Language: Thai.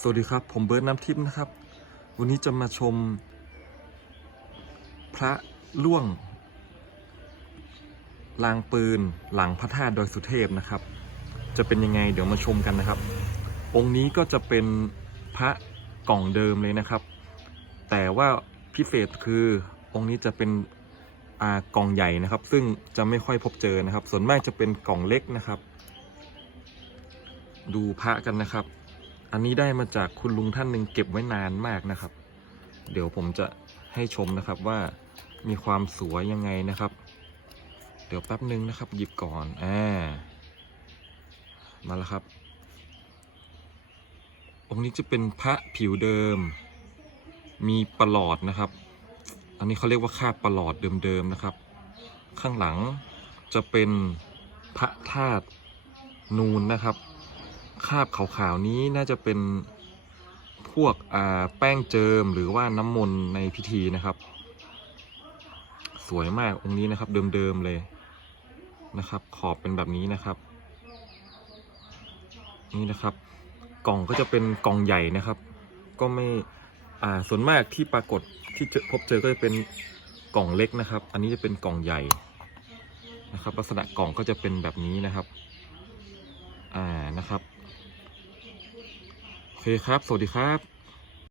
สวัสดีครับ ผมเบิร์ดน้ำทิพย์นะครับ วันนี้จะมาชม พระล่วง ลางปืนหลังพระธาตุดอยสุเทพนะครับ จะเป็นยังไงเดี๋ยวมาชมกันนะครับ องค์นี้ก็จะเป็นพระกล่องเดิมเลยนะครับ แต่ว่าพิเศษคือองค์นี้จะเป็นกล่องใหญ่นะครับ ซึ่งจะไม่ค่อยพบเจอนะครับ ส่วนมากจะเป็นกล่องเล็กนะครับ ดูพระกันนะครับ อันนี้ได้มาจากคุณลุงท่านหนึ่งเก็บไว้นานมากนะครับ เดี๋ยวผมจะให้ชมนะครับว่ามีความสวยยังไงนะครับ เดี๋ยวแป๊บหนึ่งนะครับ หยิบก่อนอ่ามาแล้วครับ องค์นี้จะเป็นพระผิวเดิม มีประหลอดนะครับ อันนี้เขาเรียกว่าคาบประหลอดเดิมๆนะครับ ข้างหลังจะเป็นพระธาตุนูนนะครับ คราบขาวๆนี้น่าจะเป็นพวกแป้งเจิมหรือว่าน้ำมนต์ในพิธีนะครับ สวยมากองค์นี้นะครับเดิมๆเลยนะครับ ขอบเป็นแบบนี้นะครับ นี่นะครับ กล่องก็จะเป็นกล่องใหญ่นะครับ ก็ไม่อ่าส่วนมากที่ปรากฏที่พบเจอก็จะเป็นกล่องเล็กนะครับ อันนี้จะเป็นกล่องใหญ่นะครับ ลักษณะกล่องก็จะเป็นแบบนี้นะครับ อ่านะครับ เคครับ สวัสดีครับ